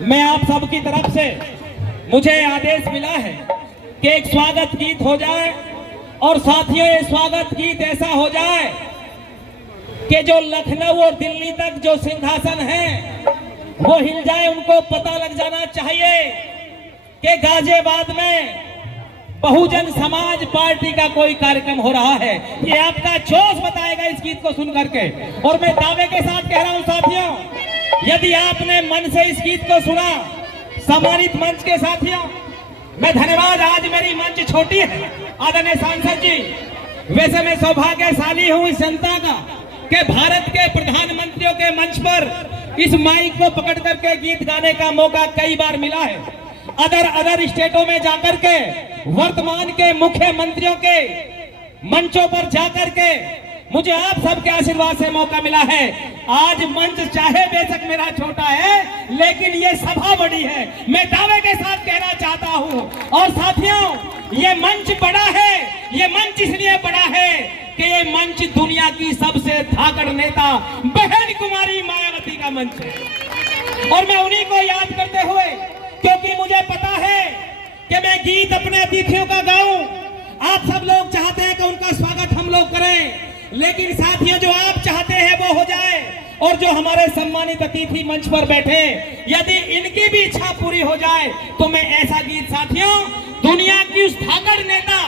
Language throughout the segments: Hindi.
मैं आप सबकी तरफ से मुझे आदेश मिला है कि एक स्वागत गीत हो जाए और साथियों ये स्वागत गीत ऐसा हो जाए कि जो लखनऊ और दिल्ली तक जो सिंहासन है वो हिल जाए। उनको पता लग जाना चाहिए कि गाजियाबाद में बहुजन समाज पार्टी का कोई कार्यक्रम हो रहा है। ये आपका जोश बताएगा इस गीत को सुन करके। और मैं दावे के साथ कह रहा हूं साथियों, यदि आपने मन से इस गीत को सुना, सम्मानित मंच के साथियों मैं धन्यवाद, आज मेरी मंच छोटी है आदरणीय सांसद जी। वैसे मैं सौभाग्यशाली हूं इस जनता का कि भारत के प्रधानमंत्रियों के मंच पर इस माइक को पकड़ करके गीत गाने का मौका कई बार मिला है। अदर स्टेटों में जाकर के वर्तमान के मुख्यमंत्रियों के मंचों पर जाकर के मुझे आप सबके आशीर्वाद से मौका मिला है। आज मंच चाहे बेशक मेरा छोटा है लेकिन ये सभा बड़ी है, मैं दावे के साथ कहना चाहता हूं। और साथियों ये मंच बड़ा है, ये मंच इसलिए बड़ा है कि ये मंच दुनिया की सबसे धाकड़ नेता बहन कुमारी मायावती का मंच है। और मैं उन्हीं को याद करते हुए, क्योंकि मुझे पता है कि मैं गीत अपने अतिथियों का गाऊं, आप सब लोग चाहते हैं कि उनका स्वागत हम लोग करें, लेकिन साथियों जो आप चाहते हैं वो हो जाए। और जो हमारे सम्मानित अतिथि मंच पर बैठे, यदि इनकी भी इच्छा पूरी हो जाए तो मैं ऐसा गीत साथियों, दुनिया की उस धाकड़ नेता,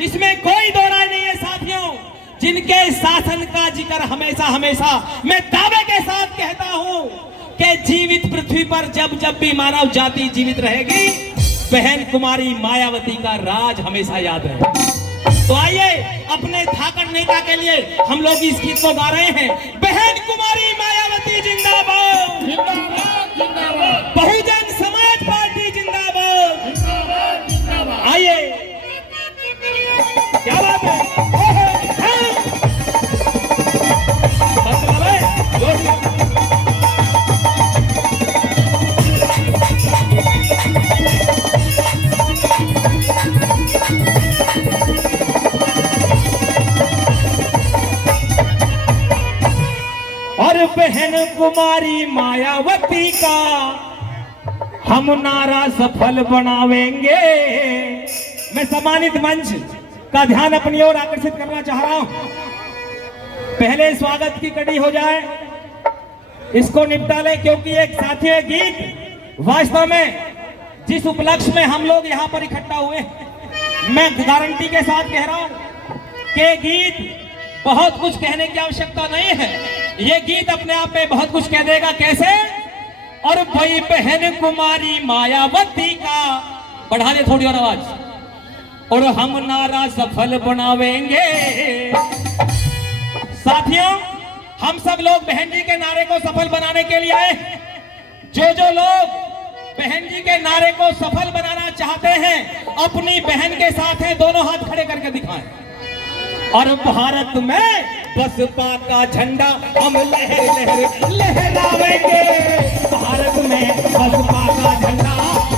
इसमें कोई दो राय नहीं है साथियों, जिनके शासन का जिक्र हमेशा हमेशा मैं दावे के साथ कहता हूं कि जीवित पृथ्वी पर जब जब भी मानव जाति जीवित रहेगी, बहन कुमारी मायावती का राज हमेशा याद रहेगा। तो आइए अपने धाकड़ नेता के लिए हम लोग इस गीत को गा रहे हैं। बहन कुमारी मायावती जिंदाबाद, जिंदाबाद जिंदाबाद, बहुजन समाज पार्टी जिंदाबाद, जिंदाबाद जिंदाबाद। आइए क्या बात है, और बहन कुमारी मायावती का हम नारा सफल बनावेंगे। मैं सम्मानित मंच का ध्यान अपनी ओर आकर्षित करना चाह रहा हूं। पहले स्वागत की कड़ी हो जाए, इसको निपटा ले, क्योंकि एक साथी गीत वास्तव में जिस उपलक्ष्य में हम लोग यहां पर इकट्ठा हुए, मैं गारंटी के साथ कह रहा हूं कि गीत बहुत कुछ कहने की आवश्यकता नहीं है, ये गीत अपने आप में बहुत कुछ कह देगा। कैसे? और भाई बहन कुमारी मायावती का, बढ़ा दे थोड़ी और आवाज, और हम नारा सफल बनावेंगे। साथियों हम सब लोग बहन जी के नारे को सफल बनाने के लिए आए। जो लोग बहन जी के नारे को सफल बनाना चाहते हैं अपनी बहन के साथ हैं, दोनों हाथ खड़े करके दिखाएं। और भारत में बसपा का झंडा हम लहर लहर लहरावेंगे, भारत में बसपा का झंडा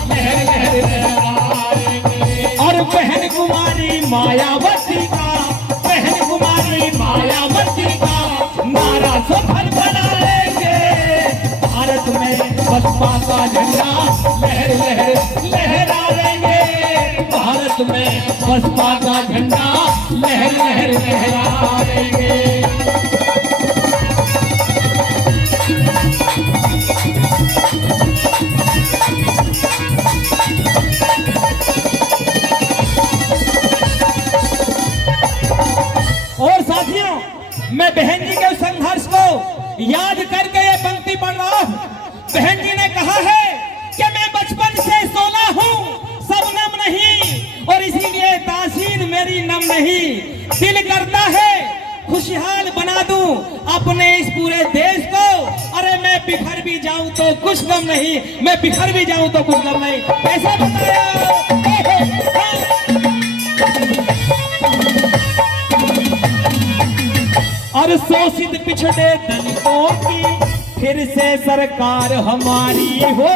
लहर लहर लहरावेंगे। और बहन कुमारी मायावती का, बहन कुमारी मायावती का नारा सफल बना लेंगे, भारत में बसपा का झंडा लहर लहर लहरावेंगे, भारत में बसपा का झंडा लहर लहर लहराएंगे। और साथियों मैं बहन जी के संघर्ष को याद करके ये पंक्ति पढ़ रहा हूं। बहन जी ने कहा है कि मैं बचपन से सोला हूं, सब नम नहीं, और इसीलिए तासीर मेरी नम नहीं, दिल करता है खुशहाल बना दूं अपने इस पूरे देश को। अरे मैं बिखर भी जाऊं तो कुछ गम नहीं, मैं बिखर भी जाऊं तो कुछ गम नहीं, ऐसा बताया। और शोषित पिछड़े दलितों की फिर से सरकार हमारी हो,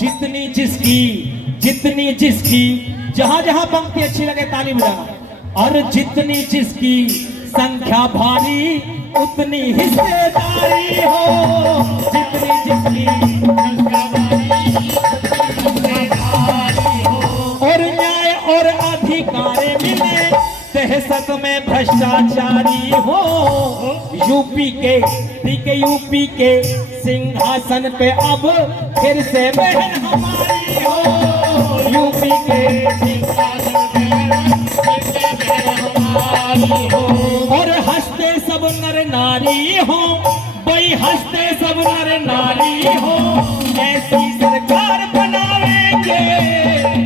जितनी जिसकी जहां जहां पंक्ति अच्छी लगे ताली बजाना। और जितनी जिसकी संख्या भारी उतनी हिस्सेदारी हो, जितनी जिसकी संख्या भारी भ्रष्टाचारी हो, यूपी के सिंहासन पे अब फिर से बहन हमारी हो। यूपी के सिंहासन पे फिर से बहन हमारी हो। और हंसते सब नर नारी हो, भाई हंसते सब नर नारी हो, ऐसी सरकार बनावेंगे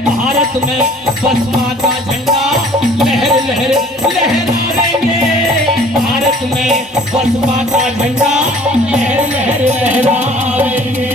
भारत में बसपा का झंडा लहर लहर लहराएंगे। भारत में बसपा का झंडा लहर लहर लहराएंगे।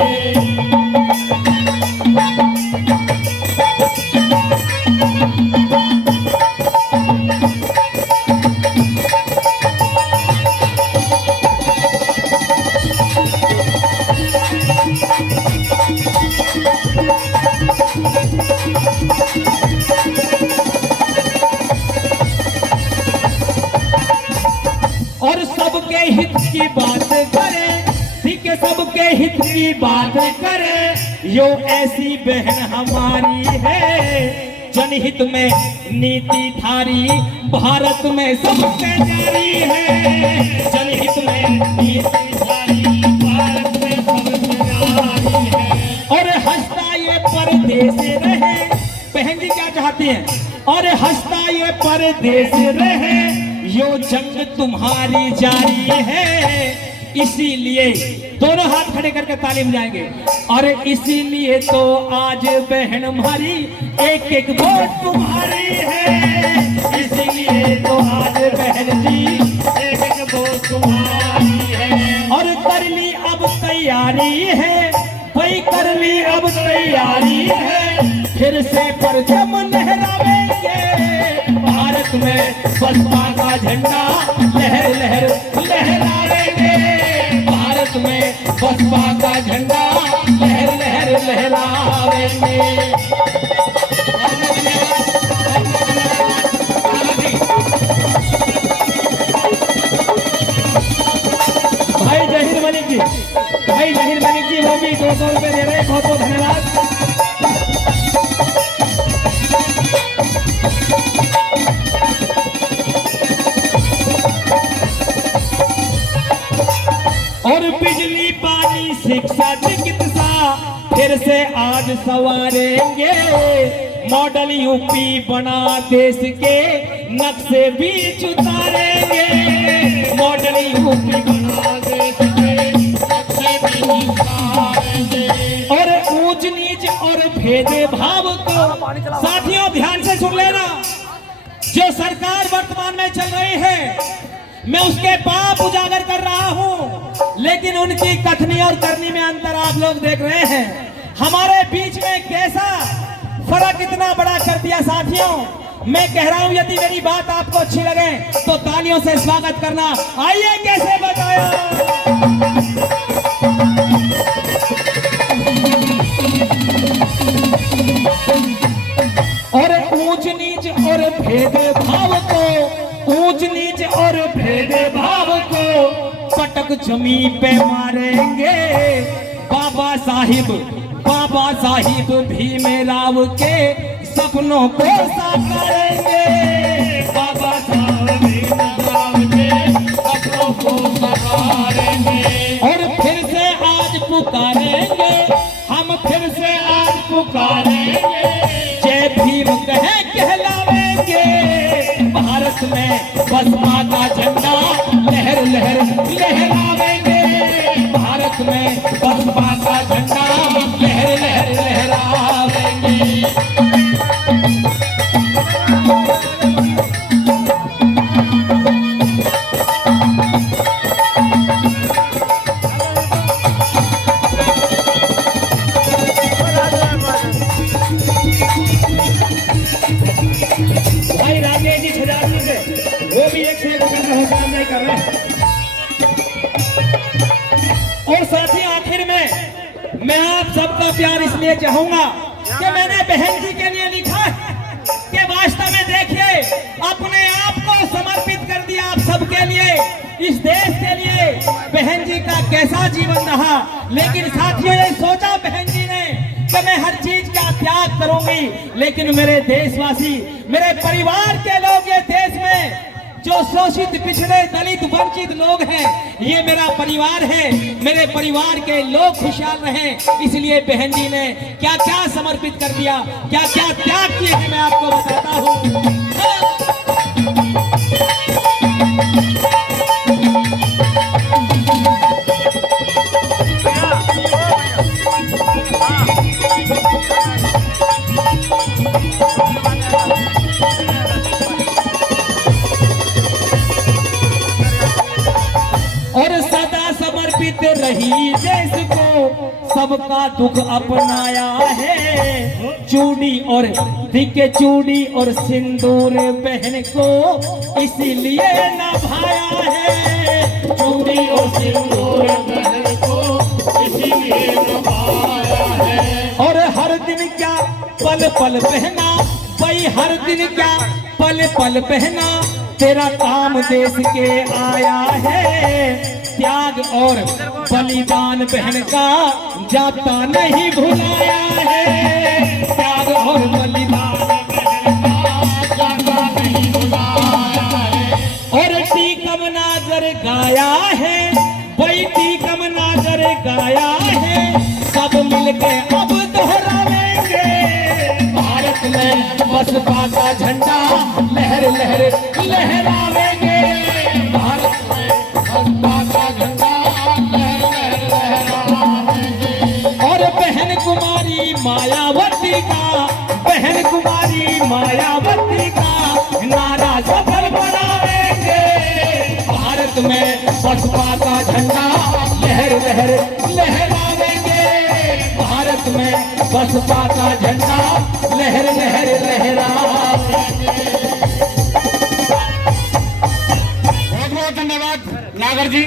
और सबके हित की बात करे, ठीक है, सबके हित की बात करे, यो ऐसी बहन हमारी है। जनहित में नीति धारी भारत में सबसे जारी है। जनहित में नीति धारी भारत में सबसे जारी है। और हंसता ये परदेश रहे, बहन जी क्या चाहती हैं? और हंसता ये परदेश रहे, यो जंग तुम्हारी जारी है। इसीलिए दोनों हाथ खड़े करके तालीम जाएंगे। और इसीलिए तो आज बहन हमारी एक एक वोट तुम्हारी है। इसीलिए तो आज बहन जी एक एक वोट तुम्हारी है। और कर ली अब तैयारी है, भाई कर ली अब तैयारी है, फिर से परचम लहरावेंगे भारत में बसपा का झंडा लहर लहर लहराएंगे। भारत में बसपा का झंडा लहर लहर लहराएंगे। भाई जहीर मलिक जी, भाई जहीर मलिक जी, वो भी 200 रुपए दे रहे हैं, बहुत बहुत धन्यवाद। और बिजली पानी शिक्षा चिकित्सा फिर से आज संवारेंगे। मॉडल यूपी बना देश के नक्शे बीच उतारेंगे। मॉडल यूपी बना देश के नक्शे बीच उतारेंगे। और ऊंच नीच और भेदभाव को साथियों ध्यान से सुन लेना। जो सरकार वर्तमान में चल रही है, मैं उसके पाप उजागर कर रहा हूं, लेकिन उनकी कथनी और करनी में अंतर आप लोग देख रहे हैं। हमारे बीच में कैसा फर्क इतना बड़ा कर दिया साथियों। मैं कह रहा हूं, यदि मेरी बात आपको अच्छी लगे तो तालियों से स्वागत करना। आइए कैसे बताया। और ऊंच नीच और भेदभाव को, ऊंच नीच और भेदभाव को पटक जमी पे मारेंगे। बाबा साहिब भीमराव के सपनों को साकारेंगे। बाबा साहिब भीमराव के सपनों को साकारेंगे। और फिर से आज पुकारेंगे, हम फिर से आज पुकारेंगे। जय भीम कहे कहलावेंगे। भारत में बसपा का झंडा लहर लहर लहरावेंगे। भारत में बसपा का झंडा लहर लहर लहरावेंगे। भाई राजेश जी छजाजी से वो भी एक से काम नहीं कर रहे हैं। और साथी आखिर में मैं आप सबका प्यार इसलिए चाहूंगा कि मैंने बहन जी के लिए लिखा है कि वास्तव में देखिए अपने आप को समर्पित कर दिया आप सबके लिए, इस देश के लिए। बहन जी का कैसा जीवन रहा, लेकिन साथियों ये सोचा बहन जी ने कि मैं हर चीज का त्याग करूंगी, लेकिन मेरे देशवासी, मेरे परिवार के लोग ये देश में जो शोषित पिछड़े दलित वंचित लोग हैं, ये मेरा परिवार है। मेरे परिवार के लोग खुशहाल रहें, इसलिए बहन जी ने क्या क्या समर्पित कर दिया, क्या क्या त्याग किए हैं, मैं आपको बताता हूँ। और सदा समर्पित रही देश को, सबका दुख अपनाया है। चूड़ी और दिखे चूड़ी और सिंदूर बहन को इसीलिए नभाया है। चूड़ी और सिंदूर बहन को इसीलिए नभाया है। और हर दिन क्या पल पल पहना, भाई हर दिन क्या पल पल पहना, तेरा काम देश के आया है। त्याग और बलिदान बहन का जाता नहीं भुलाया है। त्याग और बलिदान बहन का जाता नहीं भुलाया है। और टीकम नागर गाया है, वही टीकम नागर गाया है। सब मिलकर अब दोहरावेंगे, भारत में बसपा का झंडा लहर लहर लहरावेंगे। भारत में बसपा का झंडा लहर लहर लहरावेंगे। और बहन कुमारी मायावती का, बहन कुमारी मायावती का नारा सफल बनावेंगे। भारत में बसपा का झंडा लहर लहर लहरावेंगे। भारत में बसपा का झंडा लहर लहर लहरावेंगे। बहुत बहुत धन्यवाद नागर जी।